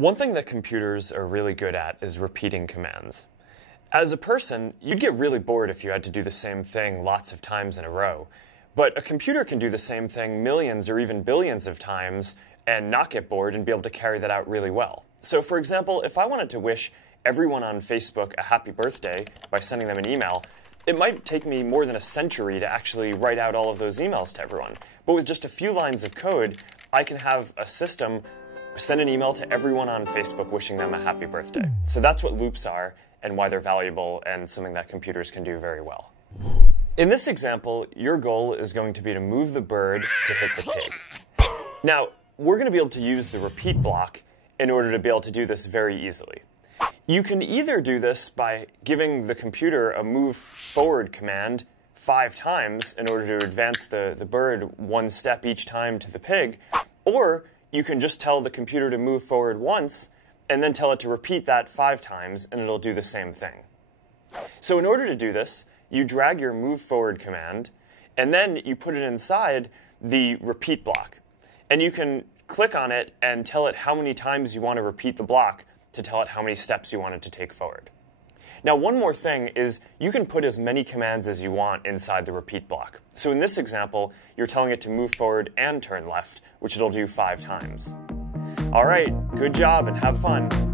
One thing that computers are really good at is repeating commands. As a person, you'd get really bored if you had to do the same thing lots of times in a row. But a computer can do the same thing millions or even billions of times and not get bored and be able to carry that out really well. So for example, if I wanted to wish everyone on Facebook a happy birthday by sending them an email, it might take me more than a century to actually write out all of those emails to everyone. But with just a few lines of code, I can have a system send an email to everyone on Facebook wishing them a happy birthday. So that's what loops are and why they're valuable and something that computers can do very well. In this example, your goal is going to be to move the bird to hit the pig. Now, we're going to be able to use the repeat block in order to be able to do this very easily. You can either do this by giving the computer a move forward command 5 times in order to advance the bird 1 step each time to the pig, or you can just tell the computer to move forward once and then tell it to repeat that 5 times and it'll do the same thing. So in order to do this, you drag your move forward command and then you put it inside the repeat block. And you can click on it and tell it how many times you want to repeat the block to tell it how many steps you want it to take forward. Now, one more thing is you can put as many commands as you want inside the repeat block. So in this example, you're telling it to move forward and turn left, which it'll do 5 times. All right, good job and have fun.